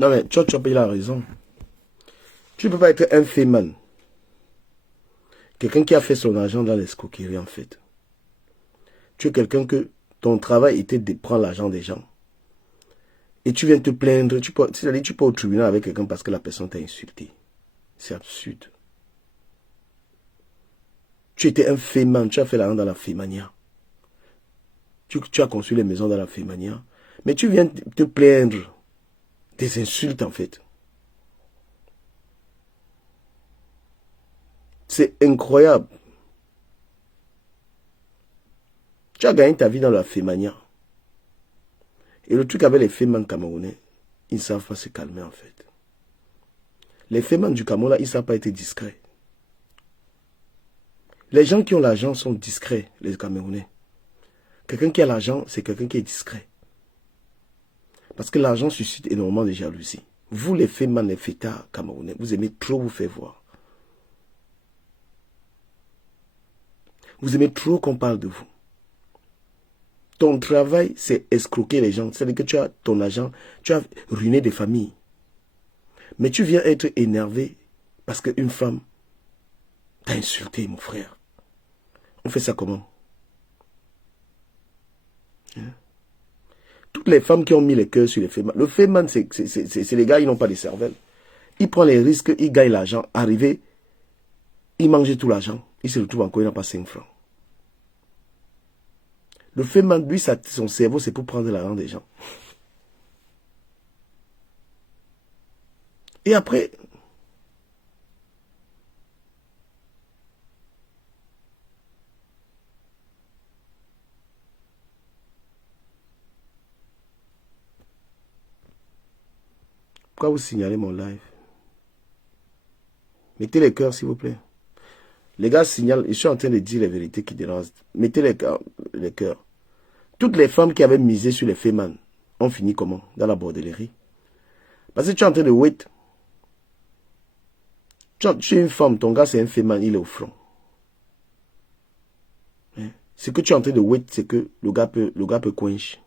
Non mais tu as pas eu la raison. Tu ne peux pas être un féman. Quelqu'un qui a fait son argent dans l'escroquerie en fait. Tu es quelqu'un que ton travail était de prendre l'argent des gens. Et tu viens te plaindre, c'est-à-dire tu peux au tribunal avec quelqu'un parce que la personne t'a insulté. C'est absurde. Tu étais un féman, tu as fait l'argent dans la fémania. Tu as construit les maisons dans la fémania. Mais tu viens te plaindre des insultes en fait. C'est incroyable. Tu as gagné ta vie dans la fémania. Et le truc avec les fémans camerounais, ils ne savent pas se calmer en fait. Les fémans du Cameroun, là, ils ne savent pas être discrets. Les gens qui ont l'argent sont discrets, les Camerounais. Quelqu'un qui a l'argent, c'est quelqu'un qui est discret. Parce que l'argent suscite énormément de jalousie. Vous, les fémans, les fêtards camerounais, vous aimez trop vous faire voir. Vous aimez trop qu'on parle de vous. Ton travail, c'est escroquer les gens. C'est-à-dire que tu as ton argent, tu as ruiné des familles. Mais tu viens être énervé parce qu'une femme t'a insulté, mon frère. On fait ça comment? Hein? Toutes les femmes qui ont mis les cœurs sur les fémans. Le féman, c'est les gars, ils n'ont pas de cervelle. Ils prennent les risques, ils gagnent l'argent. Arrivé, ils mangent tout l'argent. Ils se retrouvent encore, il n'a pas 5 francs. Le féman, lui, son cerveau, c'est pour prendre l'argent des gens. Et après, pourquoi vous signalez mon live? Mettez les cœurs, s'il vous plaît. Les gars signalent, je suis en train de dire les vérités qui dérangent. Mettez les cœurs. Toutes les femmes qui avaient misé sur les fémans ont fini comment? Dans la bordellerie. Parce que tu es en train de wait. Tu es une femme, ton gars c'est un féman, il est au front. Hein? Ce que tu es en train de wait, c'est que le gars peut coincher.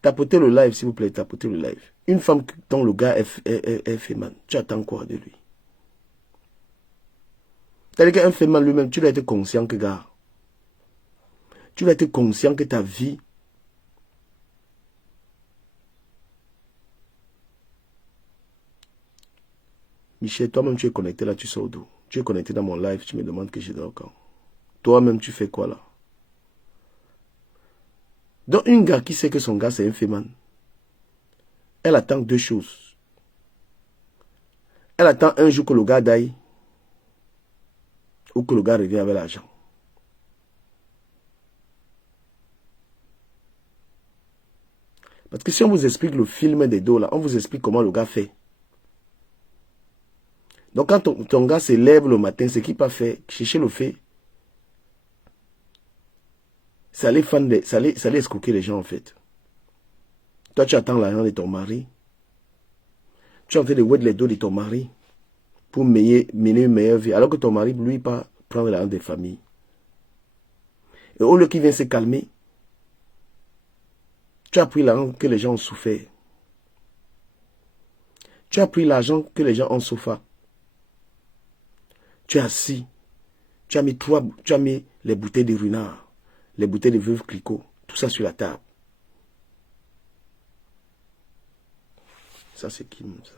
Tapotez le live, s'il vous plaît, tapotez le live. Une femme dont le gars est féman, tu attends quoi de lui? C'est-à-dire qu'un féman lui-même, tu dois être conscient que, gars, tu dois être conscient que ta vie, Michel, toi-même tu es connecté là, tu sors d'où? Tu es connecté dans mon live, tu me demandes que je dors quand? Toi-même tu fais quoi là? Donc une gars qui sait que son gars c'est un féman, elle attend deux choses. Elle attend un jour que le gars d'aille ou que le gars revienne avec l'argent. Parce que si on vous explique le film des dos là, on vous explique comment le gars fait. Donc quand ton gars se lève le matin, ce qu'il n'a pas fait, chercher le fait, ça allait escroquer les gens en fait. Toi tu attends l'argent de ton mari. Tu es en train de wet les dos de ton mari pour mener une meilleure vie. Alors que ton mari, lui, pas prendre l'argent des familles. Et au lieu qu'il vienne se calmer, tu as pris l'argent que les gens ont souffert. Tu as pris l'argent que les gens ont souffert. Tu es assis. Tu as mis les bouteilles de Runard, les bouteilles de Veuve Clicquot, tout ça sur la table. Ça, c'est qui, ça?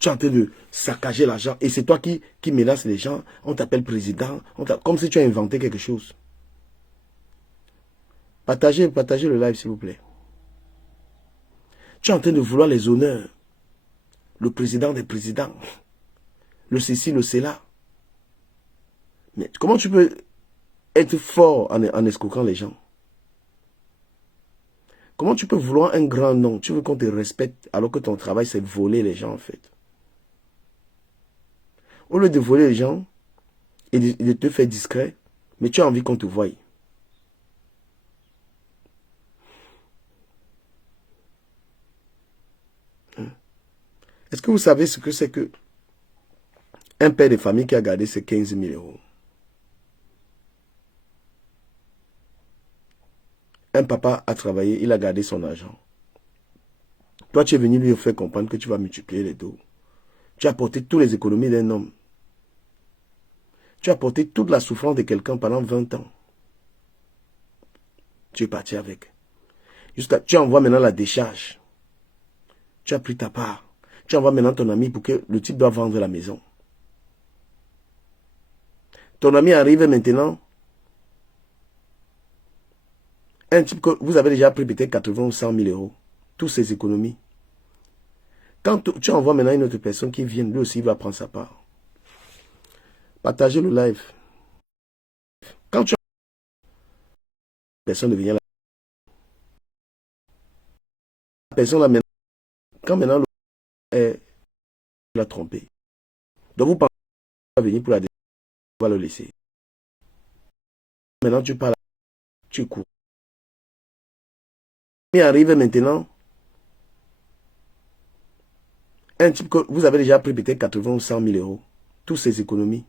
Tu es en train de saccager l'argent et c'est toi qui menace les gens. On t'appelle président, comme si tu as inventé quelque chose. Partagez le live, s'il vous plaît. Tu es en train de vouloir les honneurs. Le président des présidents. Le ceci, le cela. Mais comment tu peux être fort en escroquant les gens? Comment tu peux vouloir un grand nom? Tu veux qu'on te respecte alors que ton travail, c'est voler les gens, en fait. Au lieu de voler les gens et de te faire discret, mais tu as envie qu'on te voie. Est-ce que vous savez ce que c'est que un père de famille qui a gardé ses 15 000 euros? Un papa a travaillé, il a gardé son argent. Toi, tu es venu lui faire comprendre que tu vas multiplier les dos. Tu as porté toutes les économies d'un homme. Tu as porté toute la souffrance de quelqu'un pendant 20 ans. Tu es parti avec. Tu envoies maintenant la décharge. Tu as pris ta part. Tu envoies maintenant ton ami pour que le type doit vendre la maison. Ton ami arrive maintenant. Un type que vous avez déjà pris peut-être 80 ou 100 000 euros. Toutes ses économies. Quand tu envoies maintenant une autre personne qui vient, lui aussi il va prendre sa part. Partagez le live. Quand tu personne devient la personne là maintenant, quand maintenant est l'a trompé. Donc vous pensez qu'il va venir pour la décision, on va le laisser. Maintenant tu parles, tu cours. Il arrive maintenant un type que vous avez déjà pris peut-être 80 ou 100 000 euros. Toutes ses économies.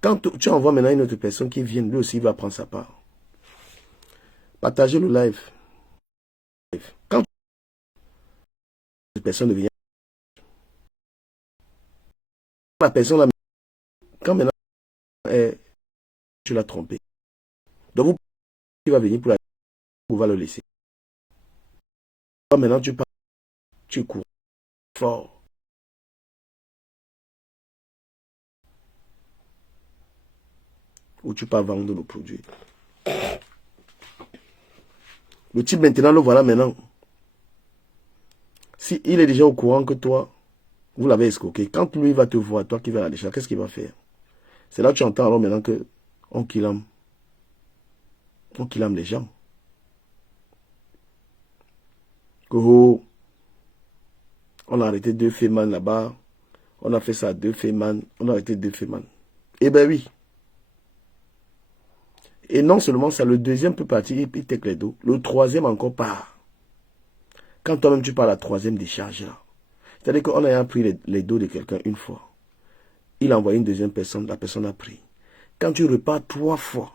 Quand tu envoies maintenant une autre personne qui vient, lui aussi il va prendre sa part. Partagez le live. Quand la personne devient la personne là, quand maintenant tu l'as trompé. Donc vous il va venir pour la on va le laisser. Maintenant tu parles, tu cours fort. Ou tu pars vendre le produit. Le type maintenant le voilà maintenant. Si il est déjà au courant que toi, vous l'avez escroqué, quand lui va te voir, toi qui vas à la décharge, qu'est-ce qu'il va faire? C'est là que tu entends alors maintenant que on kilame les gens. Que oh, on a arrêté 2 féman là-bas, on a fait ça à 2 féman, on a arrêté 2 féman. Eh ben oui. Et non seulement ça, le deuxième peut partir, il tèque les dos. Le troisième encore part. Quand toi-même tu parles à la troisième décharge là. C'est-à-dire qu'on a pris les dos de quelqu'un une fois. Il a envoyé une deuxième personne, la personne a pris. Quand tu repars 3 fois,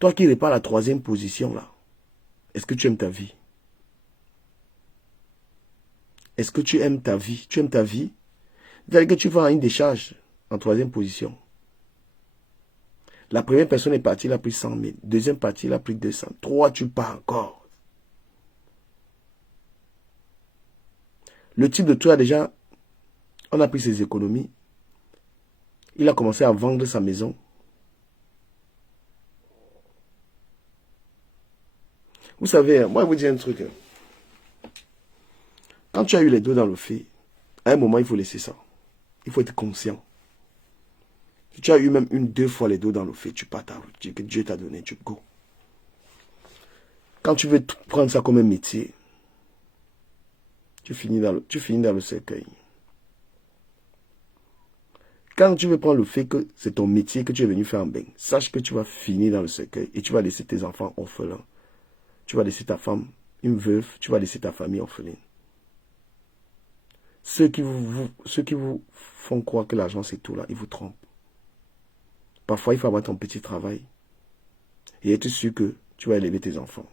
toi qui repars à la troisième position là, est-ce que tu aimes ta vie? Est-ce que tu aimes ta vie? Tu aimes ta vie? C'est-à-dire que tu vas à une décharge en troisième position. La première personne est partie, il a pris 100 000. Deuxième partie, il a pris 200. 3, tu pars encore. Le type de toi déjà, on a pris ses économies. Il a commencé à vendre sa maison. Vous savez, moi je vous dis un truc. Quand tu as eu les dos dans le feu, à un moment il faut laisser ça. Il faut être conscient. Si tu as eu même 1, 2 fois les dos dans le feu, tu pars ta route que Dieu t'a donné, tu go. Quand tu veux prendre ça comme un métier, tu finis dans le cercueil. Quand tu veux prendre le fait que c'est ton métier que tu es venu faire en bain, sache que tu vas finir dans le cercueil et tu vas laisser tes enfants orphelins. Tu vas laisser ta femme, une veuve, tu vas laisser ta famille orpheline. Ceux qui vous font croire que l'argent c'est tout là, ils vous trompent. Parfois, il faut avoir ton petit travail et être sûr que tu vas élever tes enfants.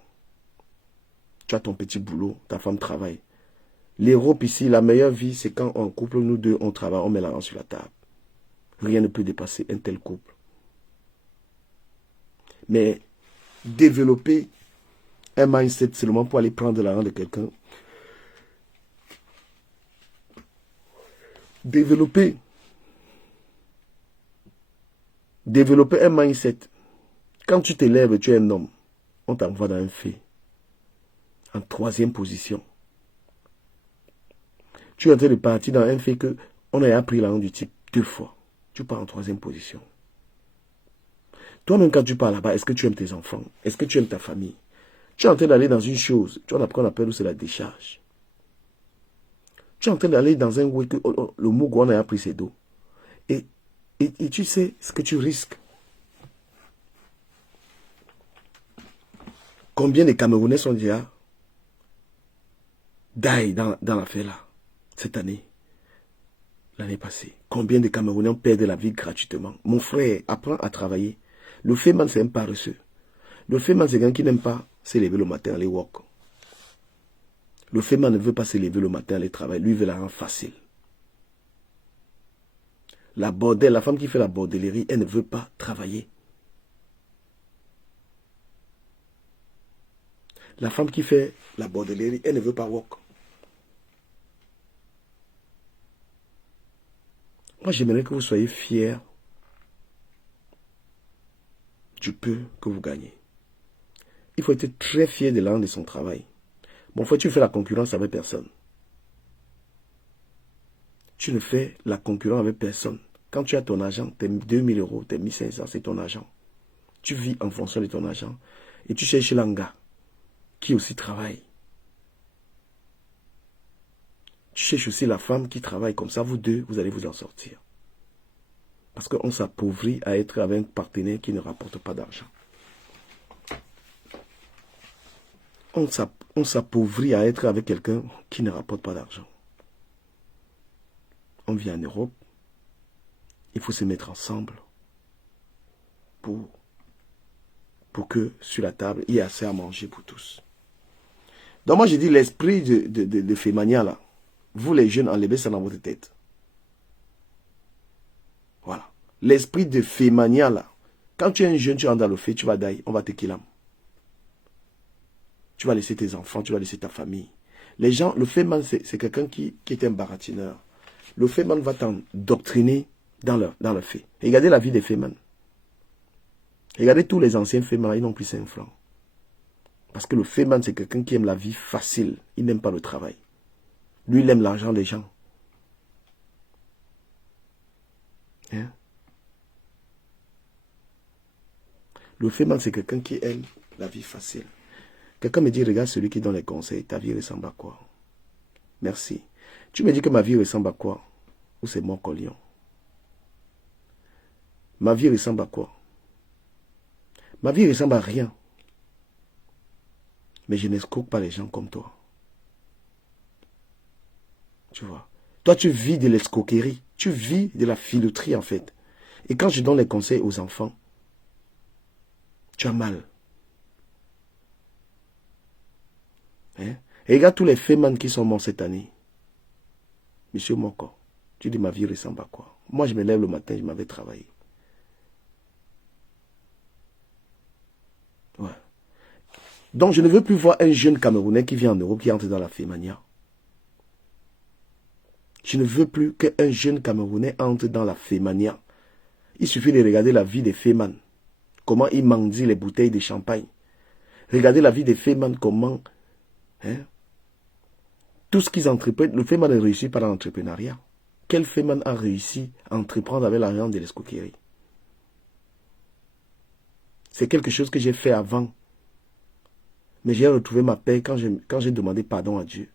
Tu as ton petit boulot, ta femme travaille. L'Europe ici, la meilleure vie, c'est quand en couple, nous deux, on travaille, on met l'argent sur la table. Rien ne peut dépasser un tel couple. Mais développer un mindset seulement pour aller prendre l'argent de quelqu'un. Développer un mindset. Quand tu te lèves, tu es un homme. On t'envoie dans un fait. En troisième position. Tu es en train de partir dans un fait que on a appris l'argent du type 2 fois. Tu pars en troisième position. Toi-même, quand tu pars là-bas, est-ce que tu aimes tes enfants? Est-ce que tu aimes ta famille? Tu es en train d'aller dans une chose. Tu vois ce qu'on appelle, c'est la décharge. Tu es en train d'aller dans un way que le Mougou, on a pris ses dos. Et tu sais ce que tu risques. Combien de Camerounais sont déjà die dans l'affaire là, cette année, l'année passée? Combien de Camerounais ont perdu la vie gratuitement? Mon frère, apprends à travailler. Le féman, c'est un paresseux. Le Féman, c'est quelqu'un qui n'aime pas se lever le matin, aller walk. Le Féman ne veut pas se lever le matin, aller travailler. Lui, il veut la rendre facile. La bordelle, la femme qui fait la bordellerie, elle ne veut pas travailler. La femme qui fait la bordellerie, elle ne veut pas walk. Moi, j'aimerais que vous soyez fiers du peu que vous gagnez. Il faut être très fier de l'âme de son travail. Bon, fois, tu fais la concurrence avec personne. Tu ne fais la concurrence avec personne. Quand tu as ton argent, tes 2000 euros, tes 1500, c'est ton argent. Tu vis en fonction de ton argent. Et tu cherches un gars qui aussi travaille. Tu cherches aussi la femme qui travaille. Comme ça, vous deux, vous allez vous en sortir. Parce qu'on s'appauvrit à être avec un partenaire qui ne rapporte pas d'argent. On s'appauvrit à être avec quelqu'un qui ne rapporte pas d'argent. On vit en Europe. Il faut se mettre ensemble pour que sur la table, il y ait assez à manger pour tous. Donc moi, je dis l'esprit de Fémania, là, vous les jeunes, enlevez ça dans votre tête. Voilà. L'esprit de Fémania, là, quand tu es un jeune, tu rentres dans le fait, tu vas dailler, on va te killam. Tu vas laisser tes enfants, tu vas laisser ta famille. Les gens, le Féman, c'est quelqu'un qui est un baratineur. Le Féman va t'endoctriner dans le fait. Regardez la vie des Féman. Regardez tous les anciens Féman, ils n'ont plus 5 francs. Parce que le Féman, c'est quelqu'un qui aime la vie facile. Il n'aime pas le travail. Lui, il aime l'argent des gens. Hein? Le Féman, c'est quelqu'un qui aime la vie facile. Quelqu'un me dit, regarde celui qui donne les conseils. Ta vie ressemble à quoi? Merci. Tu me dis que ma vie ressemble à quoi? Ou c'est mon collion? Ma vie ressemble à quoi? Ma vie ressemble à rien. Mais je n'escroque pas les gens comme toi. Tu vois. Toi, tu vis de l'escroquerie. Tu vis de la filouterie, en fait. Et quand je donne les conseils aux enfants, tu as mal. Hein? Et regarde tous les Féman qui sont morts cette année. Monsieur Moko, tu dis ma vie ressemble à quoi? Moi, je me lève le matin, je m'avais travaillé. Ouais. Donc, je ne veux plus voir un jeune Camerounais qui vient en Europe, qui entre dans la Fémania. Je ne veux plus qu'un jeune Camerounais entre dans la Fémania. Il suffit de regarder la vie des Féman. Comment ils mendient les bouteilles de champagne. Regardez la vie des Féman, comment... Hein, tout ce qu'ils entreprennent, le Féman a réussi par l'entrepreneuriat. Quel Féman a réussi à entreprendre avec l'argent de l'escroquerie? C'est quelque chose que j'ai fait avant. Mais j'ai retrouvé ma paix quand j'ai demandé pardon à Dieu.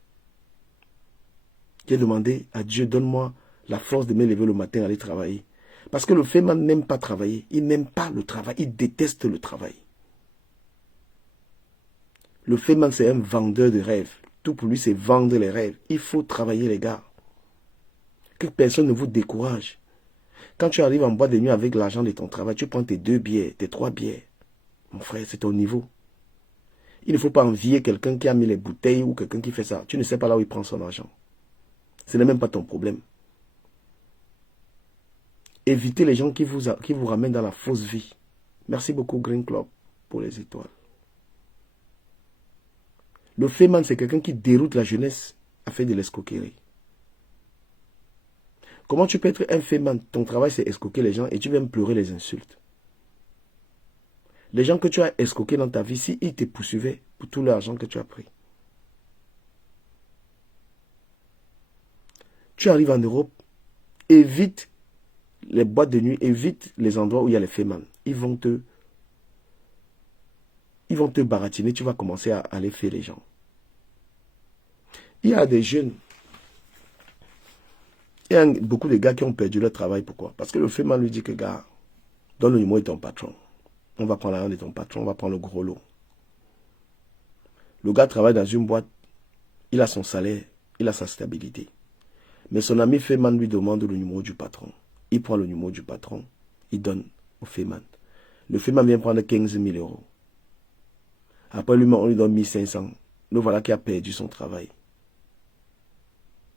J'ai demandé à Dieu, donne-moi la force de me lever le matin et aller travailler. Parce que le Féman n'aime pas travailler. Il n'aime pas le travail. Il déteste le travail. Le Féman, c'est un vendeur de rêves. Tout pour lui, c'est vendre les rêves. Il faut travailler, les gars. Que personne ne vous décourage. Quand tu arrives en boîte de nuit avec l'argent de ton travail, tu prends tes 2 billets, tes 3 billets. Mon frère, c'est ton niveau. Il ne faut pas envier quelqu'un qui a mis les bouteilles ou quelqu'un qui fait ça. Tu ne sais pas là où il prend son argent. Ce n'est même pas ton problème. Évitez les gens qui vous ramènent dans la fausse vie. Merci beaucoup Green Club pour les étoiles. Le Féman, c'est quelqu'un qui déroute la jeunesse à faire de l'escroquerie. Comment tu peux être un Féman? Ton travail, c'est escroquer les gens et tu viens pleurer les insultes. Les gens que tu as escroqués dans ta vie, si ils te poursuivaient pour tout l'argent que tu as pris. Tu arrives en Europe, évite les boîtes de nuit, évite les endroits où il y a les Féman. Ils vont te baratiner, tu vas commencer à aller faire les gens. Il y a des jeunes, il y a beaucoup de gars qui ont perdu leur travail. Pourquoi? Parce que le Féman lui dit que, gars, donne le numéro de ton patron. On va prendre l'argent de ton patron, on va prendre le gros lot. Le gars travaille dans une boîte, il a son salaire, il a sa stabilité. Mais son ami Féman lui demande le numéro du patron. Il prend le numéro du patron, il donne au Féman. Le Féman vient prendre 15 000 euros. Après, on lui donne 1500. Le voilà qui a perdu son travail.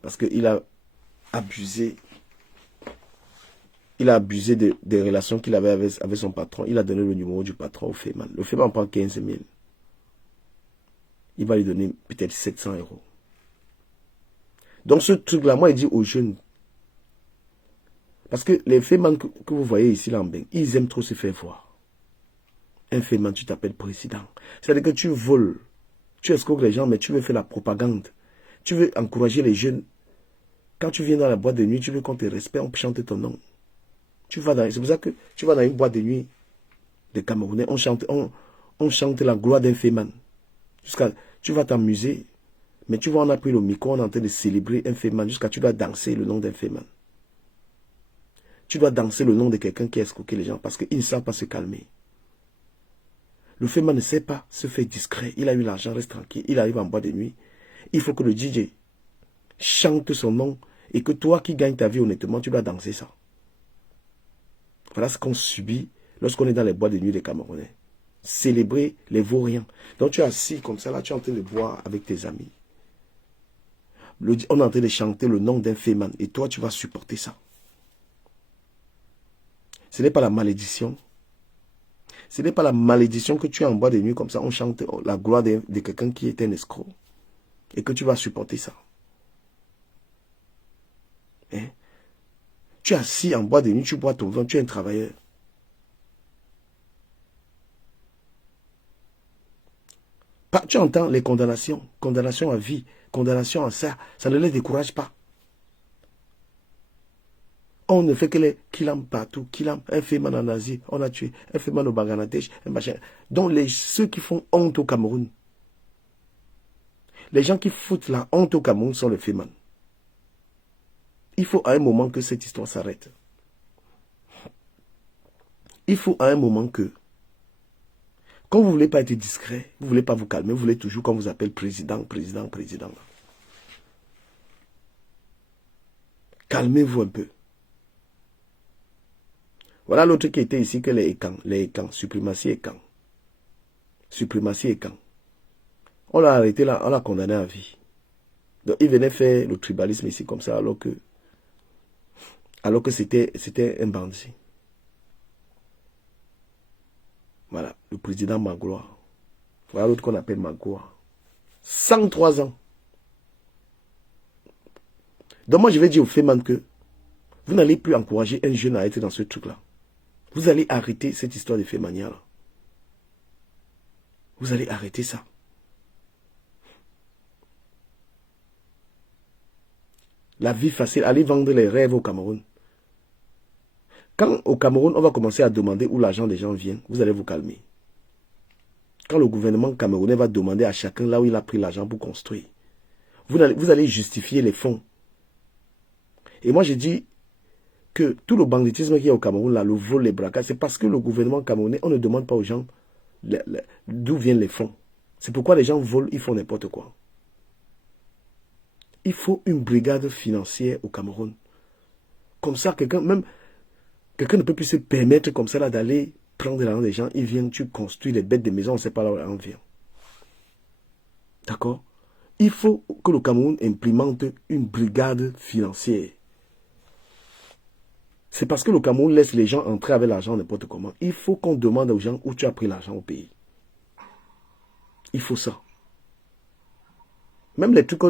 Parce qu'il a abusé. Il a abusé des relations qu'il avait avec son patron. Il a donné le numéro du patron au Féman. Le Féman prend 15 000. Il va lui donner peut-être 700 euros. Donc ce truc-là, moi, il dit aux jeunes. Parce que les Féman que vous voyez ici, là en Beng, ils aiment trop se faire voir. Un Féman, tu t'appelles président. C'est-à-dire que tu voles. Tu escroques les gens, mais tu veux faire la propagande. Tu veux encourager les jeunes. Quand tu viens dans la boîte de nuit, tu veux qu'on te respecte, on chante ton nom. C'est pour ça que tu vas dans une boîte de nuit de Camerounais, on chante la gloire d'un Féman. Tu vas t'amuser, mais tu vois, on a pris le micro, on est en train de célébrer un Féman, jusqu'à tu dois danser le nom d'un Féman. Tu dois danser le nom de quelqu'un qui a escroqué les gens, parce qu'ils ne savent pas se calmer. Le Féman ne sait pas se faire discret, il a eu l'argent, reste tranquille, il arrive en boîte de nuit. Il faut que le DJ chante son nom, et que toi qui gagnes ta vie honnêtement, tu dois danser ça. Voilà ce qu'on subit lorsqu'on est dans les boîtes de nuit des Camerounais. Célébrer les vauriens. Donc tu es assis comme ça, là, tu es en train de boire avec tes amis. On est en train de chanter le nom d'un Féman. Et toi, tu vas supporter ça. Ce n'est pas la malédiction. Ce n'est pas la malédiction que tu es en boîte de nuit comme ça. On chante la gloire de quelqu'un qui est un escroc. Et que tu vas supporter ça. Hein? Tu es assis en boîte de nuit, tu bois ton vin, tu es un travailleur. Tu entends les condamnations, condamnation à vie, condamnation à ça, ça ne les décourage pas. On ne fait que les kilam partout, kilam, un Féman en Asie, on a tué, un Féman au Bangladesh, un machin. Donc ceux qui font honte au Cameroun, les gens qui foutent la honte au Cameroun sont les Féman. Il faut à un moment que cette histoire s'arrête. Il faut à un moment que, quand vous ne voulez pas être discret, vous ne voulez pas vous calmer, vous voulez toujours qu'on vous appelle président, président, président. Calmez-vous un peu. Voilà l'autre qui était ici que les Ekans, suprématie Ekan. Suprématie Ekan. On l'a arrêté là, on l'a condamné à vie. Donc il venait faire le tribalisme ici comme ça alors que c'était un bandit. Voilà, le président Magloire. Voilà l'autre qu'on appelle Magloire. 103 ans. Donc moi je vais dire au Féman que vous n'allez plus encourager un jeune à être dans ce truc-là. Vous allez arrêter cette histoire de Fémania là. Vous allez arrêter ça. La vie facile, allez vendre les rêves au Cameroun. Quand au Cameroun, on va commencer à demander où l'argent des gens vient, vous allez vous calmer. Quand le gouvernement camerounais va demander à chacun là où il a pris l'argent pour construire, vous allez justifier les fonds. Et moi, je dis que tout le banditisme qu'il y a au Cameroun, là, le vol, les braquages, c'est parce que le gouvernement camerounais, on ne demande pas aux gens d'où viennent les fonds. C'est pourquoi les gens volent, ils font n'importe quoi. Il faut une brigade financière au Cameroun. Comme ça, quelqu'un ne peut plus se permettre comme ça d'aller prendre l'argent des gens. Ils viennent, tu construis les bêtes de maison, on ne sait pas là où on vient. D'accord? Il faut que le Cameroun implémente une brigade financière. C'est parce que le Cameroun laisse les gens entrer avec l'argent n'importe comment. Il faut qu'on demande aux gens où tu as pris l'argent au pays. Il faut ça. Même les trucs,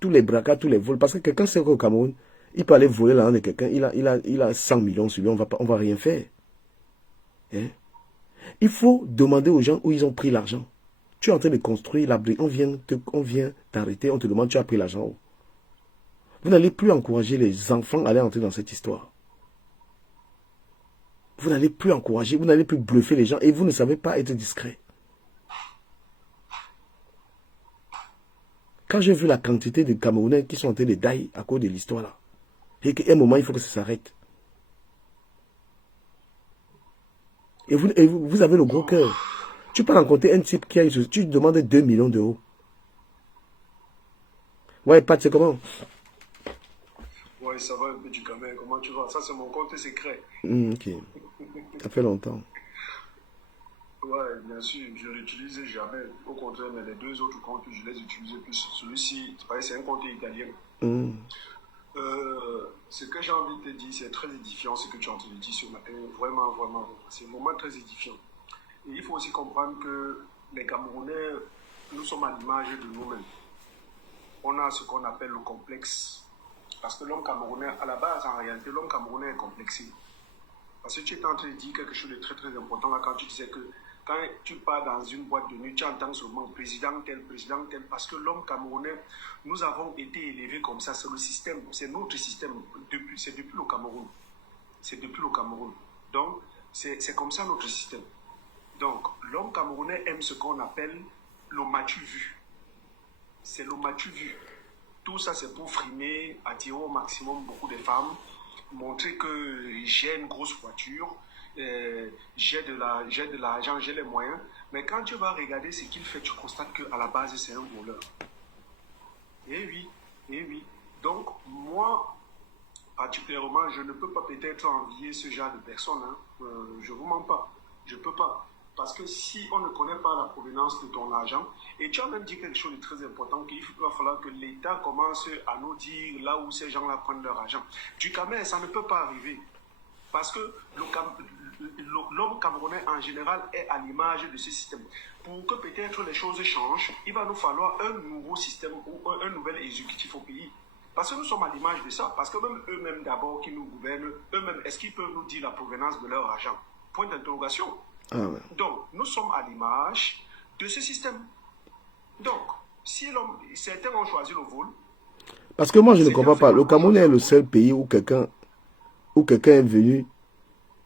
tous les braquages, tous les vols. Parce que quelqu'un sait qu'au Cameroun, il peut aller voler l'argent de quelqu'un. Il a 100 millions sur lui, on va rien faire. Hein? Il faut demander aux gens où ils ont pris l'argent. Tu es en train de construire l'abri. On vient t'arrêter, on te demande tu as pris l'argent où. Vous n'allez plus encourager les enfants à aller entrer dans cette histoire. Vous n'allez plus encourager, vous n'allez plus bluffer les gens et vous ne savez pas être discret. Quand j'ai vu la quantité de Camerounais qui sont en train de die à cause de l'histoire là, et qu'à un moment il faut que ça s'arrête. Et vous avez le gros cœur. Tu peux rencontrer un type qui a tu lui demandes 2 millions d'euros. Ouais, Pat, c'est comment? Ouais, ça va un peu du gamin. Comment tu vas? Ça, c'est mon compte secret. Ok. Ça fait longtemps. Ouais, bien sûr, je ne l'utilise jamais. Au contraire, mais les deux autres comptes, je les utilise plus. Celui-ci, c'est un compte italien. Ce que j'ai envie de te dire, c'est très édifiant ce que tu as entendu dire ce matin. Vraiment, vraiment. C'est vraiment très édifiant. Et il faut aussi comprendre que les Camerounais, nous sommes à l'image de nous-mêmes. On a ce qu'on appelle le complexe. Parce que l'homme camerounais, à la base, en réalité, l'homme camerounais est complexé. Parce que tu es en train de dire quelque chose de très très important là quand tu disais que quand tu pars dans une boîte de nuit, tu entends seulement président tel, parce que l'homme camerounais, nous avons été élevés comme ça, c'est le système, c'est notre système, c'est depuis le Cameroun. C'est depuis le Cameroun. Donc, c'est comme ça notre système. Donc, l'homme camerounais aime ce qu'on appelle le matu vu. C'est le matu vu. Tout ça, c'est pour frimer, attirer au maximum beaucoup de femmes, montrer que j'ai une grosse voiture, j'ai de l'argent, j'ai les moyens. Mais quand tu vas regarder ce qu'il fait, tu constates qu'à la base, c'est un voleur. Eh oui, eh oui. Donc, moi, particulièrement, je ne peux pas peut-être envier ce genre de personnes. Hein. Je ne vous mens pas. Je ne peux pas. Parce que si on ne connaît pas la provenance de ton argent, et tu as même dit quelque chose de très important, qu'il va falloir que l'État commence à nous dire là où ces gens-là prennent leur argent. Du Cameroun, ça ne peut pas arriver. Parce que l'homme camerounais en général est à l'image de ce système. Pour que peut-être les choses changent, il va nous falloir un nouveau système ou un nouvel exécutif au pays. Parce que nous sommes à l'image de ça. Parce que même eux-mêmes d'abord qui nous gouvernent, eux-mêmes, est-ce qu'ils peuvent nous dire la provenance de leur argent? Point d'interrogation. Ah ouais. Donc, nous sommes à l'image de ce système. Donc, si certains ont choisi le vol... Parce que moi, je ne comprends pas. Le Cameroun est le seul pays où quelqu'un est venu.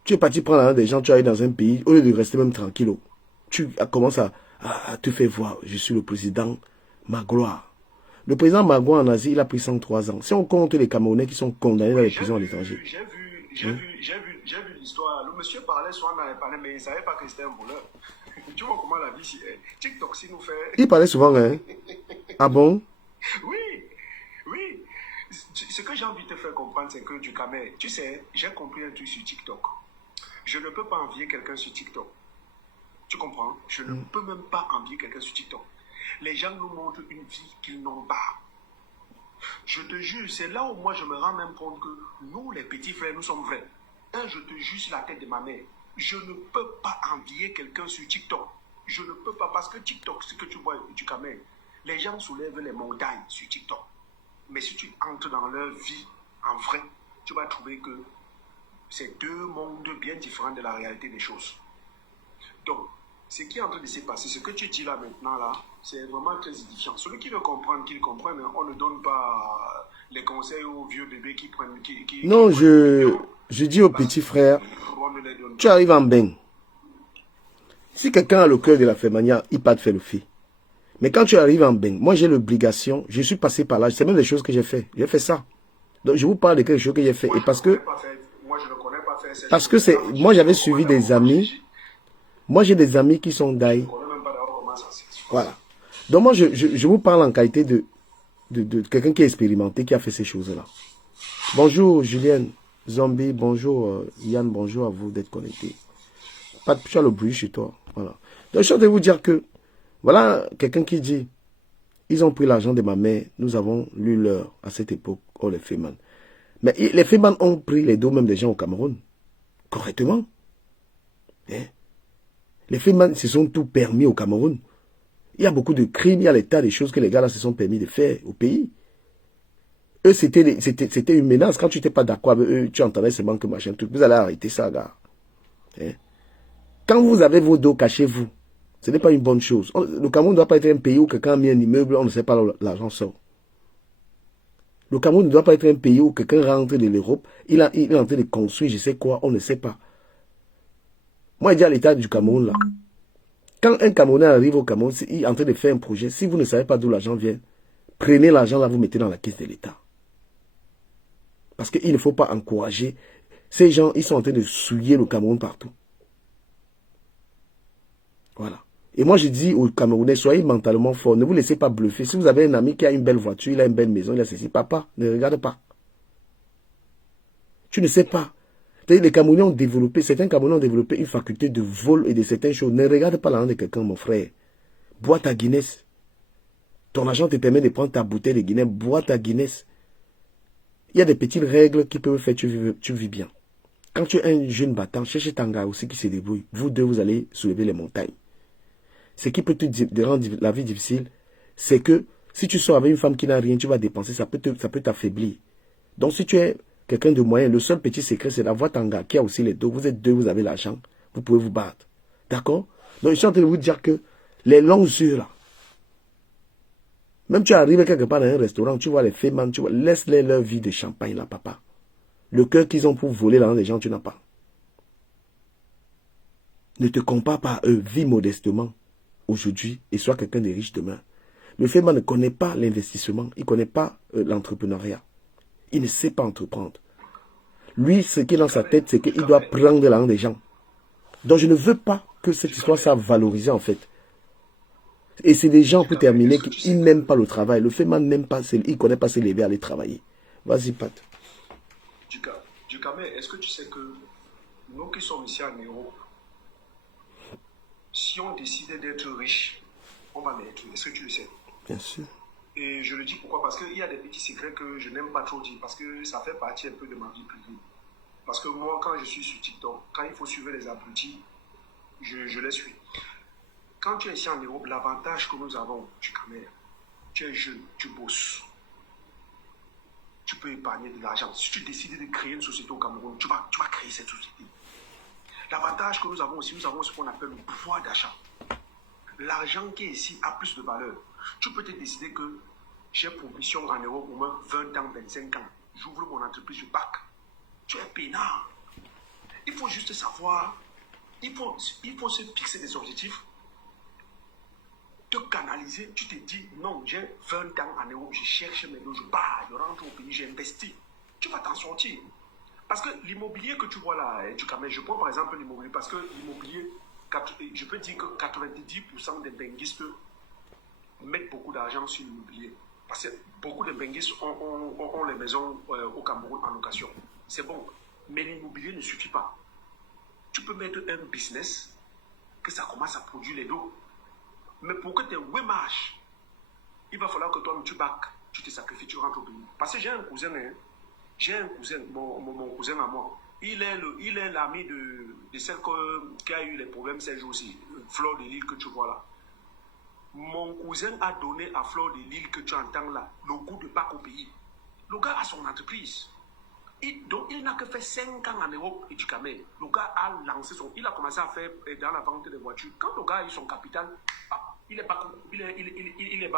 Tu es parti prendre l'argent des gens, tu es allé dans un pays, au lieu de rester même tranquille. Tu commences à te faire voir. Je suis le président Magloire. Le président Magloire en Asie, il a pris 103 ans. Si on compte les Camerounais qui sont condamnés dans les prisons à l'étranger. J'ai vu l'histoire. Le monsieur parlait, soit on avait parlé, mais il ne savait pas que c'était un voleur. Tu vois comment la vie, TikTok, si nous fait... Il parlait souvent, hein? Ah bon? Oui, oui. Ce que j'ai envie de te faire comprendre, c'est que du Cameroun, tu sais, j'ai compris un truc sur TikTok. Je ne peux pas envier quelqu'un sur TikTok. Tu comprends? Je ne peux même pas envier quelqu'un sur TikTok. Les gens nous montrent une vie qu'ils n'ont pas. Je te jure, c'est là où moi je me rends même compte que nous, les petits frères, nous sommes vrais. Je te jure sur la tête de ma mère, je ne peux pas envier quelqu'un sur TikTok. Je ne peux pas, parce que TikTok, ce que tu vois du Cameroun, les gens soulèvent les montagnes sur TikTok. Mais si tu entres dans leur vie en vrai, tu vas trouver que c'est deux mondes bien différents de la réalité des choses. Donc, ce qui est en train de se passer, ce que tu dis là maintenant, là, c'est vraiment très édifiant. Celui qui veut comprendre, qu'il comprenne, on ne donne pas les conseils aux vieux bébés qui prennent... Non, je dis aux petits frères, tu arrives en bain. Si quelqu'un a le cœur de la fémania, il peut te faire le fait. Mais quand tu arrives en bain, moi j'ai l'obligation, je suis passé par là, c'est même des choses que j'ai fait. J'ai fait ça. Donc je vous parle de quelque chose que j'ai fait. Et parce que... Moi je ne connais pas faire. Parce que c'est... Moi j'avais suivi des amis. Moi j'ai des amis qui sont d'aïe. Voilà. Donc moi je vous parle en qualité de quelqu'un qui est expérimenté, qui a fait ces choses-là. Bonjour Julienne, Zombie, bonjour Yann, bonjour à vous d'être connectés. Pas de le bruit chez toi. Voilà. Donc je suis en train de vous dire que, voilà quelqu'un qui dit, ils ont pris l'argent de ma mère, nous avons lu l'heure à cette époque, oh les Féman. Mais les Féman ont pris les dos même des gens au Cameroun, correctement. Hein? Les Féman se sont tout permis au Cameroun. Il y a beaucoup de crimes, il y a l'état des choses que les gars là se sont permis de faire au pays. Eux, c'était une menace. Quand tu n'étais pas d'accord avec eux, tu entendais seulement que machin, tout. Vous allez arrêter ça, gars. Hein? Quand vous avez vos dos, cachez-vous. Ce n'est pas une bonne chose. Le Cameroun ne doit pas être un pays où quelqu'un a mis un immeuble, on ne sait pas où l'argent sort. Le Cameroun ne doit pas être un pays où quelqu'un rentre de l'Europe, il est en train de construire, je sais quoi, on ne sait pas. Moi, je dis à l'état du Cameroun, là. Quand un Camerounais arrive au Cameroun, il est en train de faire un projet, si vous ne savez pas d'où l'argent vient, prenez l'argent là, vous mettez dans la caisse de l'État. Parce qu'il ne faut pas encourager. Ces gens, ils sont en train de souiller le Cameroun partout. Voilà. Et moi, je dis aux Camerounais, soyez mentalement forts. Ne vous laissez pas bluffer. Si vous avez un ami qui a une belle voiture, il a une belle maison, il a ceci. Papa, ne regarde pas. Tu ne sais pas. Les Camerounais ont développé, certains Camerounais ont développé une faculté de vol et de certaines choses. Ne regarde pas la main de quelqu'un, mon frère. Bois ta Guinness. Ton argent te permet de prendre ta bouteille de Guinness. Bois ta Guinness. Il y a des petites règles qui peuvent faire que tu vis bien. Quand tu es un jeune battant, cherche un gars aussi qui se débrouille. Vous deux, vous allez soulever les montagnes. Ce qui peut te rendre la vie difficile, c'est que si tu sors avec une femme qui n'a rien, tu vas dépenser, ça peut t'affaiblir. Donc si tu es quelqu'un de moyen, le seul petit secret, c'est d'avoir un gars qui a aussi les deux. Vous êtes deux, vous avez l'argent, vous pouvez vous battre. D'accord? Donc je suis en train de vous dire que les longues heures là, même tu arrives quelque part dans un restaurant, tu vois les fémans, tu vois, laisse-les leur vie de champagne là, papa. Le cœur qu'ils ont pour voler l'argent des gens, tu n'as pas. Ne te compare pas à eux, vis modestement aujourd'hui et sois quelqu'un de riche demain. Le féman ne connaît pas l'investissement, il ne connaît pas l'entrepreneuriat. Il ne sait pas entreprendre. Lui, ce qui est dans sa tête, c'est qu'il doit prendre l'argent des gens. Donc je ne veux pas que cette histoire soit valorisée en fait. Et c'est des gens, pour terminer, qui n'aiment pas le travail. Le féman n'aime pas, il ne connaît pas se lever à aller travailler. Vas-y, Pat. Ducamé, est-ce que tu sais que nous qui sommes ici en Europe, si on décidait d'être riche, on va l'être. Est-ce que tu le sais? Bien sûr. Et je le dis pourquoi? Parce qu'il y a des petits secrets que je n'aime pas trop dire, parce que ça fait partie un peu de ma vie privée. Parce que moi, quand je suis sur TikTok, quand il faut suivre les abrutis, je les suis. Quand tu es ici en Europe, l'avantage que nous avons, Ducamé, tu es jeune, tu bosses. Tu peux épargner de l'argent. Si tu décides de créer une société au Cameroun, tu vas créer cette société. L'avantage que nous avons aussi, nous avons ce qu'on appelle le pouvoir d'achat. L'argent qui est ici a plus de valeur. Tu peux te décider que j'ai pour mission en Europe au moins 20 ans, 25 ans. J'ouvre mon entreprise, je bac. Tu es peinard. Il faut juste savoir, il faut se fixer des objectifs, te canaliser. Tu te dis, non, j'ai 20 ans en Europe, je cherche mes dos, je pars, je rentre au pays, j'investis. Tu vas t'en sortir. Parce que l'immobilier que tu vois là, je prends par exemple l'immobilier, parce que l'immobilier, je peux dire que 90% des benguistes mettent beaucoup d'argent sur l'immobilier. Parce que beaucoup de benguistes ont les maisons au Cameroun en location. C'est bon, mais l'immobilier ne suffit pas. Tu peux mettre un business, que ça commence à produire les dos. Mais pour que tes ouais marchent, il va falloir que toi, tu bacs, tu te sacrifies, tu rentres au pays. Parce que j'ai un cousin, mon cousin à moi. Il est l'ami de celle qui a eu les problèmes ces jours-ci, Fleur de Lille que tu vois là. Mon cousin a donné à Fleur de Lille que tu entends là le goût de bac au pays. Le gars a son entreprise. Donc il n'a que fait 5 ans en Europe et du Cameroun. Le gars a lancé il a commencé à faire dans la vente des voitures. Quand le gars a eu son capital, il est pas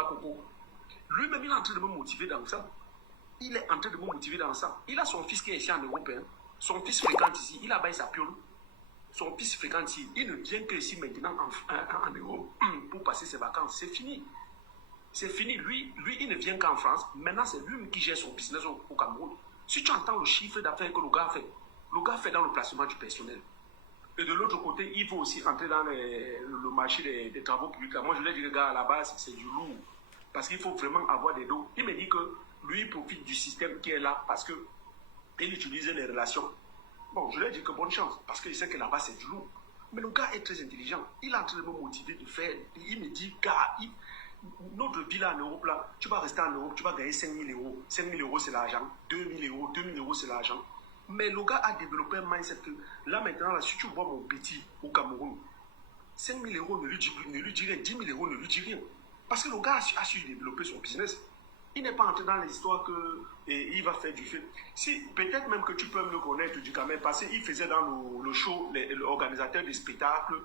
coco. Lui-même, il est en train de me motiver dans ça. Il est en train de me motiver dans ça. Il a son fils qui est ici en Europe. Hein. Son fils fréquente ici. Il a baillé sa piole. Son fils fréquente ici. Il ne vient que ici maintenant en Europe pour passer ses vacances. C'est fini. C'est fini. Lui, il ne vient qu'en France. Maintenant, c'est lui qui gère son business au Cameroun. Si tu entends le chiffre d'affaires que le gars fait dans le placement du personnel. Et de l'autre côté, il faut aussi entrer dans le marché des travaux publics. Moi, je lui ai dit, gars, à la base, c'est du lourd. Parce qu'il faut vraiment avoir des dos. Il me dit que lui, il profite du système qui est là parce qu'il utilise les relations. Bon, je lui ai dit que bonne chance, parce qu'il sait que là-bas, c'est du lourd. Mais le gars est très intelligent. Il est en train de me motiver de faire. Il me dit, gars, notre vie là en Europe, là, tu vas rester en Europe, tu vas gagner 5 000 euros. 5 000 euros, c'est l'argent. 2 000 euros, 2 000 euros, c'est l'argent. Mais le gars a développé un mindset que là maintenant, là, si tu vois mon petit au Cameroun, 5 000 euros ne lui dit rien, 10 000 euros ne lui dit rien. Parce que le gars a su développer son business. Il n'est pas entré dans l'histoire qu'il va faire du film. Si, peut-être même que tu peux me le connaître du Cameroun, parce qu'il faisait dans le show, l'organisateur des spectacles,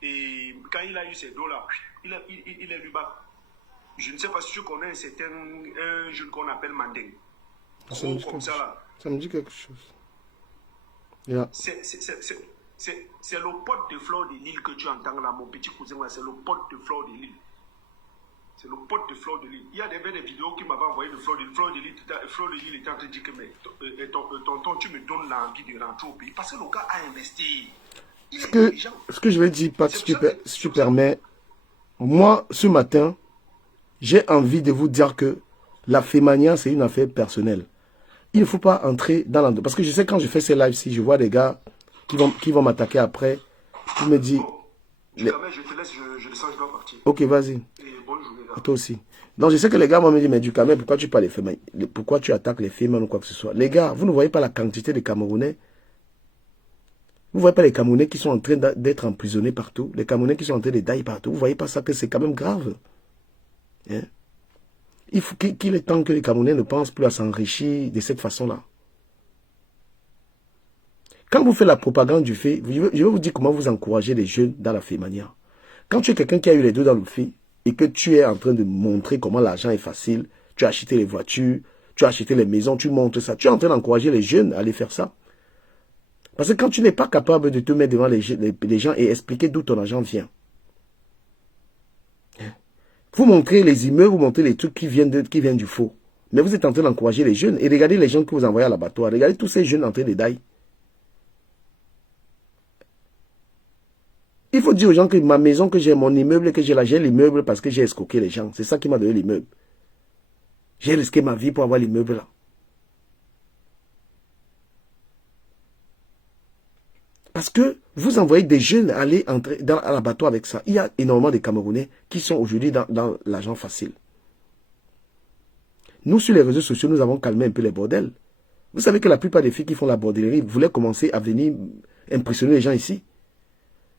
et quand il a eu ces dos-là, il est lui bas. Je ne sais pas si tu connais, c'est un jeune qu'on appelle Mandeng. Comme ça là. Ça me dit quelque chose. Yeah. C'est le pote de Fleur de Lille que tu entends là, mon petit cousin là, c'est le pote de Fleur de Lille. C'est le pote de Fleur de Lille. Il y a des vidéos qui m'avaient envoyé de Fleur de Lille. Fleur de Lille était en train de dire que mais, tonton, tu me donnes l'envie de rentrer au pays. Parce que le gars a investi. Ce que je vais dire, Pat, si tu permets, moi, ce matin, j'ai envie de vous dire que la fémania, c'est une affaire personnelle. Il ne faut pas entrer dans l'endroit. Parce que je sais quand je fais ces lives, si je vois des gars qui vont m'attaquer après, ils me disent... Bon, je te laisse, je le sens, je dois partir. Ok, vas-y. Et bonne journée là. Et toi aussi. Donc je sais que les gars vont me dire, mais du Cameroun, pourquoi tu parles les femmes? Pourquoi tu attaques les femmes ou quoi que ce soit? Les gars, vous ne voyez pas la quantité de Camerounais. Vous ne voyez pas les Camerounais qui sont en train d'être emprisonnés partout. Les Camerounais qui sont en train de dailler partout. Vous ne voyez pas ça que c'est quand même grave. Hein? Il faut qu'il est temps que les Camerounais ne pensent plus à s'enrichir de cette façon-là. Quand vous faites la propagande du fait, je vais vous dire comment vous encouragez les jeunes dans la fémania. Quand tu es quelqu'un qui a eu les deux dans le fait et que tu es en train de montrer comment l'argent est facile, tu as acheté les voitures, tu as acheté les maisons, tu montres ça, tu es en train d'encourager les jeunes à aller faire ça. Parce que quand tu n'es pas capable de te mettre devant les gens et expliquer d'où ton argent vient, vous montrez les immeubles, vous montrez les trucs qui viennent du faux. Mais vous êtes en train d'encourager les jeunes et regardez les gens que vous envoyez à l'abattoir. Regardez tous ces jeunes en train de dailler. Il faut dire aux gens que ma maison, que j'ai mon immeuble, que j'ai l'immeuble parce que j'ai escroqué les gens. C'est ça qui m'a donné l'immeuble. J'ai risqué ma vie pour avoir l'immeuble là. Parce que vous envoyez des jeunes aller entrer à l'abattoir avec ça. Il y a énormément de Camerounais qui sont aujourd'hui dans l'argent facile. Nous, sur les réseaux sociaux, nous avons calmé un peu les bordels. Vous savez que la plupart des filles qui font la bordellerie voulaient commencer à venir impressionner les gens ici.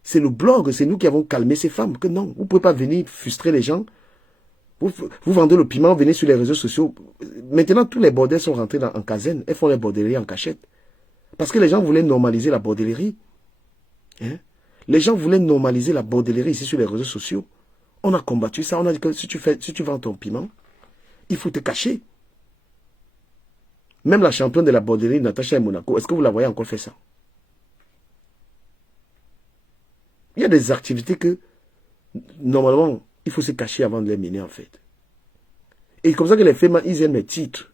C'est le blog, c'est nous qui avons calmé ces femmes. Que non, vous ne pouvez pas venir frustrer les gens. Vous vendez le piment, venez sur les réseaux sociaux. Maintenant, tous les bordels sont rentrés en caserne. Elles font les bordelleries en cachette. Parce que les gens voulaient normaliser la bordellerie. Hein? Les gens voulaient normaliser la bordellerie ici sur les réseaux sociaux. On a combattu ça. On a dit que si tu vends ton piment, il faut te cacher. Même la championne de la bordellerie, Natacha et Monaco, est-ce que vous la voyez encore faire ça? Il y a des activités que, normalement, il faut se cacher avant de les mener, en fait. Et comme ça que les femmes, ils aiment les titres.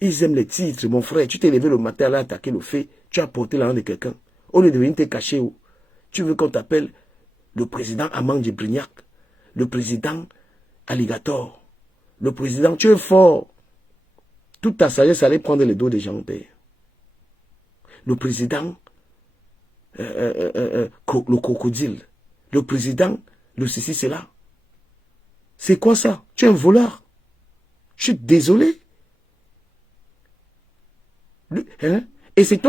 Ils aiment les titres. Mon frère, tu t'es levé le matin à attaquer le fait, tu as porté la main de quelqu'un. Au lieu de venir te cacher, tu veux qu'on t'appelle le président Amand Brignac, le président Alligator, le président, tu es fort. Toute ta sagesse allait prendre le dos des gens, père. Le président... le crocodile, le président, le ceci, c'est là. C'est quoi ça? Tu es un voleur. Je suis désolé. Hein? Et c'est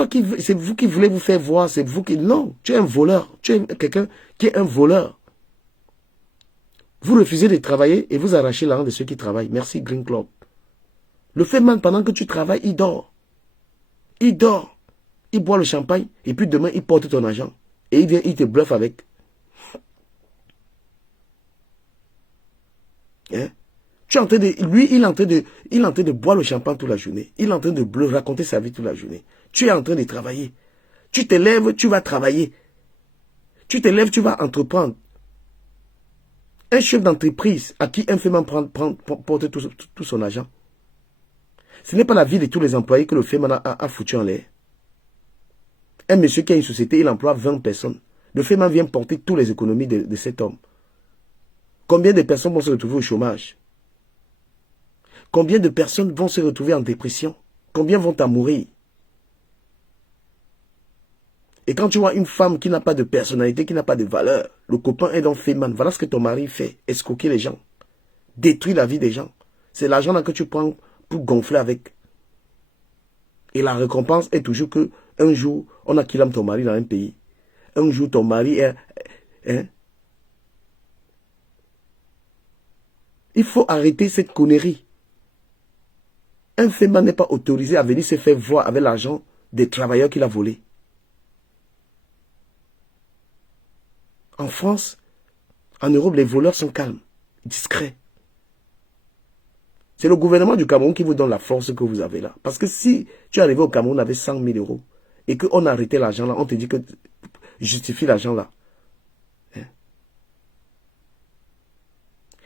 vous qui voulez vous faire voir, c'est vous qui... Non, tu es un voleur. Tu es quelqu'un qui est un voleur. Vous refusez de travailler et vous arrachez l'argent de ceux qui travaillent. Merci Green Club. Le fait man, pendant que tu travailles, il dort. Il dort. Il boit le champagne, et puis demain, il porte ton argent. Et il vient, il te bluffe avec. Hein? Tu es en train de, lui, il est en train de boire le champagne toute la journée. Il est en train de raconter sa vie toute la journée. Tu es en train de travailler. Tu te lèves, tu vas travailler. Tu te lèves, tu vas entreprendre. Un chef d'entreprise à qui un fémin porte tout son argent. Ce n'est pas la vie de tous les employés que le fémin a foutu en l'air. Un monsieur qui a une société, il emploie 20 personnes. Le FEMA vient porter toutes les économies de cet homme. Combien de personnes vont se retrouver au chômage? Combien de personnes vont se retrouver en dépression? Combien vont en mourir? Et quand tu vois une femme qui n'a pas de personnalité, qui n'a pas de valeur, le copain est dans FEMA. Voilà ce que ton mari fait. Escroquer les gens. Détruire la vie des gens. C'est l'argent là que tu prends pour gonfler avec. Et la récompense est toujours que un jour, on a killé ton mari dans un pays. Un jour, ton mari est... Hein? Il faut arrêter cette connerie. Un FEMA n'est pas autorisé à venir se faire voir avec l'argent des travailleurs qu'il a volés. En France, en Europe, les voleurs sont calmes, discrets. C'est le gouvernement du Cameroun qui vous donne la force que vous avez là. Parce que si tu es arrivé au Cameroun avec 100 000 euros et qu'on a arrêté l'argent là, on te dit que justifie l'argent là. Hein?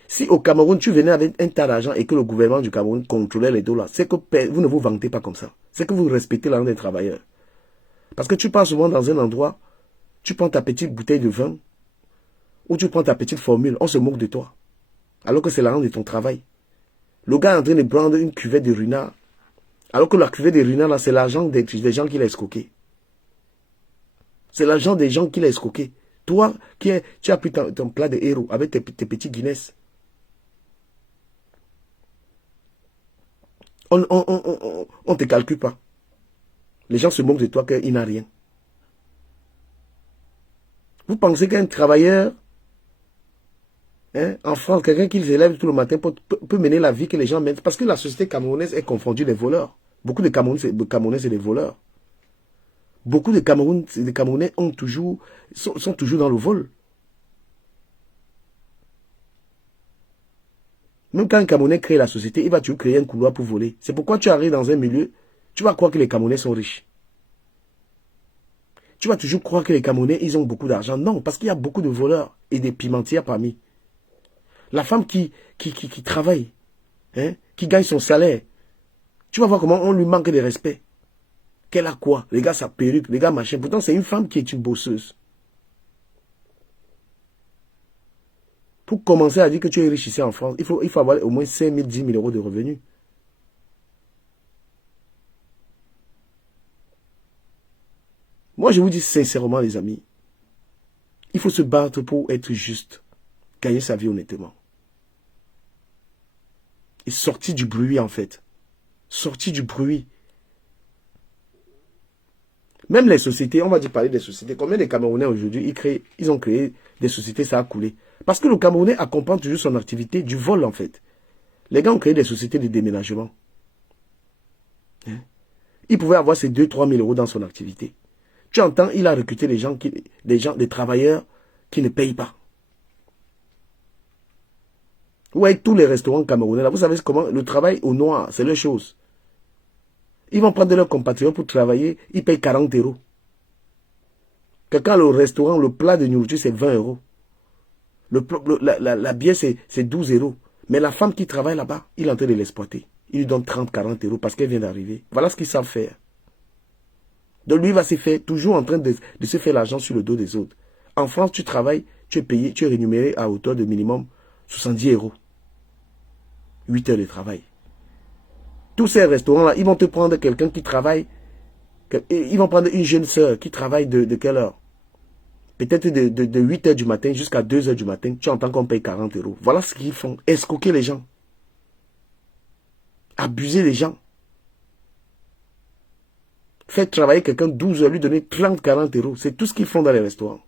Si au Cameroun tu venais avec un tas d'argent et que le gouvernement du Cameroun contrôlait les dollars, c'est que vous ne vous vantez pas comme ça. C'est que vous respectez l'argent des travailleurs. Parce que tu pars souvent dans un endroit, tu prends ta petite bouteille de vin ou tu prends ta petite formule, on se moque de toi. Alors que c'est l'argent de ton travail. Le gars est en train de prendre une cuvette de runard. Alors que la cuvette de runard, là, c'est l'argent des gens qui l'a escroqué. C'est l'argent des gens qui l'a escroqué. Toi, tu as pris ton plat de héros avec tes petits Guinness. On ne te calcule pas. Les gens se moquent de toi qu'il n'a rien. Vous pensez qu'un travailleur, en France, quelqu'un qui se lève tout le matin peut mener la vie que les gens mènent? Parce que la société camerounaise est confondue des voleurs. Beaucoup de Camerounais, c'est des voleurs. Beaucoup de Camerounais sont toujours dans le vol. Même quand un Camerounais crée la société, il va toujours créer un couloir pour voler. C'est pourquoi tu arrives dans un milieu, tu vas croire que les Camerounais sont riches. Tu vas toujours croire que les Camerounais, ils ont beaucoup d'argent. Non, parce qu'il y a beaucoup de voleurs et des pimentières parmi. La femme qui travaille, qui gagne son salaire, tu vas voir comment on lui manque de respect. Qu'elle a quoi? Les gars, sa perruque, les gars, machin. Pourtant, c'est une femme qui est une bosseuse. Pour commencer à dire que tu es riche ici en France, il faut avoir au moins 5 000, 10 000 euros de revenus. Moi, je vous dis sincèrement, les amis, il faut se battre pour être juste, gagner sa vie honnêtement. Et sortir du bruit, en fait. Sortir du bruit. Même les sociétés, on va dire parler des sociétés. Combien de Camerounais aujourd'hui, ils ont créé des sociétés, ça a coulé. Parce que le Camerounais accompagne toujours son activité du vol, en fait. Les gars ont créé des sociétés de déménagement. Il pouvait avoir ses 2-3 000 euros dans son activité. Tu entends, il a recruté des travailleurs qui ne payent pas. Ouais, tous les restaurants camerounais, là, vous savez comment le travail au noir, c'est leur chose. Ils vont prendre leurs compatriotes pour travailler, ils payent 40 euros. Quand le restaurant, le plat de nourriture, c'est 20 euros. La bière, c'est 12 euros. Mais la femme qui travaille là-bas, il est en train de l'exploiter. Il lui donne 30-40 euros parce qu'elle vient d'arriver. Voilà ce qu'ils savent faire. Donc lui va se faire, toujours en train de se faire l'argent sur le dos des autres. En France, tu travailles, tu es payé, tu es rémunéré à hauteur de minimum 70 euros. 8 heures de travail. Tous ces restaurants-là, ils vont te prendre quelqu'un qui travaille. Ils vont prendre une jeune sœur qui travaille de quelle heure? Peut-être de 8 heures du matin jusqu'à 2 heures du matin. Tu entends qu'on paye 40 euros. Voilà ce qu'ils font. Escroquer les gens. Abuser les gens. Faire travailler quelqu'un 12 heures, lui donner 30-40 euros. C'est tout ce qu'ils font dans les restaurants.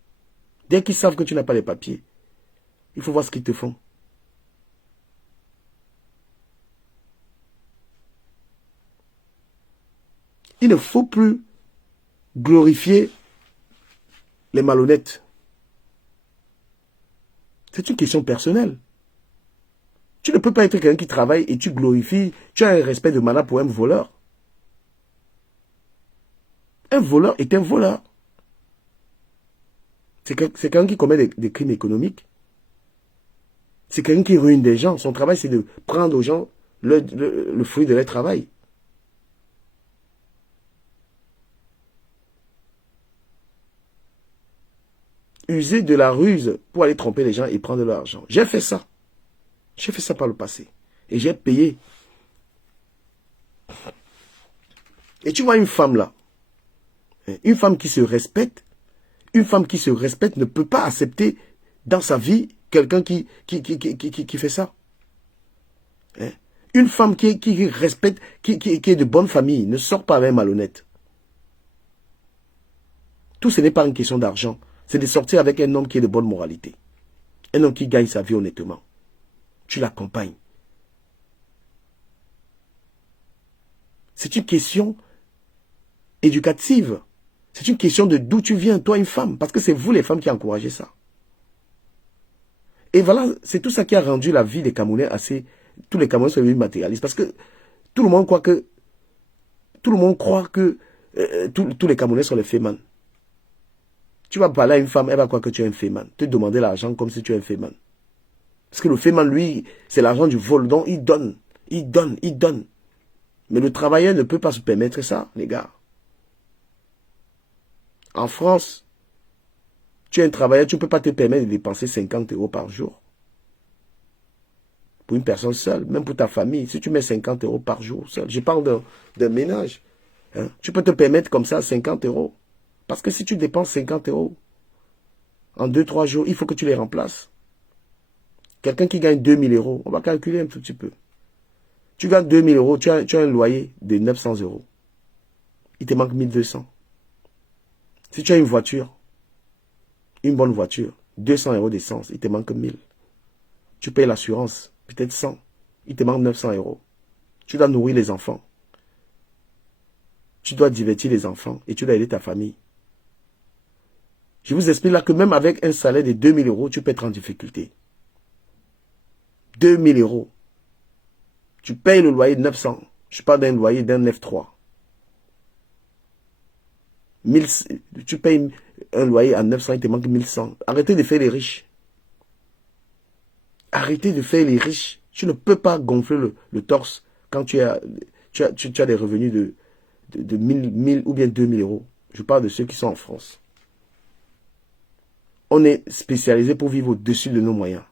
Dès qu'ils savent que tu n'as pas les papiers, il faut voir ce qu'ils te font. Il ne faut plus glorifier les malhonnêtes. C'est une question personnelle. Tu ne peux pas être quelqu'un qui travaille et tu glorifies, tu as un respect de malade pour un voleur. Un voleur est un voleur. C'est quelqu'un qui commet des crimes économiques. C'est quelqu'un qui ruine des gens. Son travail, c'est de prendre aux gens le fruit de leur travail. User de la ruse pour aller tromper les gens et prendre leur argent. J'ai fait ça. J'ai fait ça par le passé. Et j'ai payé. Et tu vois une femme là. Une femme qui se respecte. Une femme qui se respecte ne peut pas accepter dans sa vie quelqu'un qui fait ça. Une femme qui respecte, qui est de bonne famille, ne sort pas avec un malhonnête. Tout ce n'est pas une question d'argent. C'est de sortir avec un homme qui est de bonne moralité. Un homme qui gagne sa vie honnêtement. Tu l'accompagnes. C'est une question éducative. C'est une question de d'où tu viens, toi, une femme. Parce que c'est vous, les femmes, qui encouragez ça. Et voilà, c'est tout ça qui a rendu la vie des Camerounais assez... Tous les Camerounais sont devenus matérialistes. Parce que tout le monde croit que... Tout le monde croit que tous les Camerounais sont les fémans. Tu vas parler à une femme, elle va croire que tu es un féman. Te demander l'argent comme si tu es un féman. Parce que le féman, lui, c'est l'argent du vol. Donc, il donne. Il donne. Il donne. Mais le travailleur ne peut pas se permettre ça, les gars. En France, tu es un travailleur, tu ne peux pas te permettre de dépenser 50 euros par jour. pour une personne seule, même pour ta famille. Si tu mets 50 € par jour seul, je parle d'un ménage. Hein? Tu peux te permettre comme ça 50 €. Parce que si tu dépenses 50 € en 2-3 jours, il faut que tu les remplaces. Quelqu'un qui gagne 2000 €, on va calculer un tout petit peu. Tu gagnes 2000 €, tu as un loyer de 900 €. Il te manque 1200. Si tu as une voiture, une bonne voiture, 200 € d'essence, il te manque 1000. Tu payes l'assurance, peut-être 100. Il te manque 900 €. Tu dois nourrir les enfants. Tu dois divertir les enfants et tu dois aider ta famille. Je vous explique là que même avec un salaire de 2000 €, tu peux être en difficulté. 2000 €. Tu payes le loyer de 900. Je parle d'un loyer d'un 9,3. Tu payes un loyer à 900, il te manque 1100. Arrêtez de faire les riches. Arrêtez de faire les riches. Tu ne peux pas gonfler le torse quand tu as des revenus de 1000 ou bien 2000 €. Je parle de ceux qui sont en France. On est spécialisé pour vivre au-dessus de nos moyens.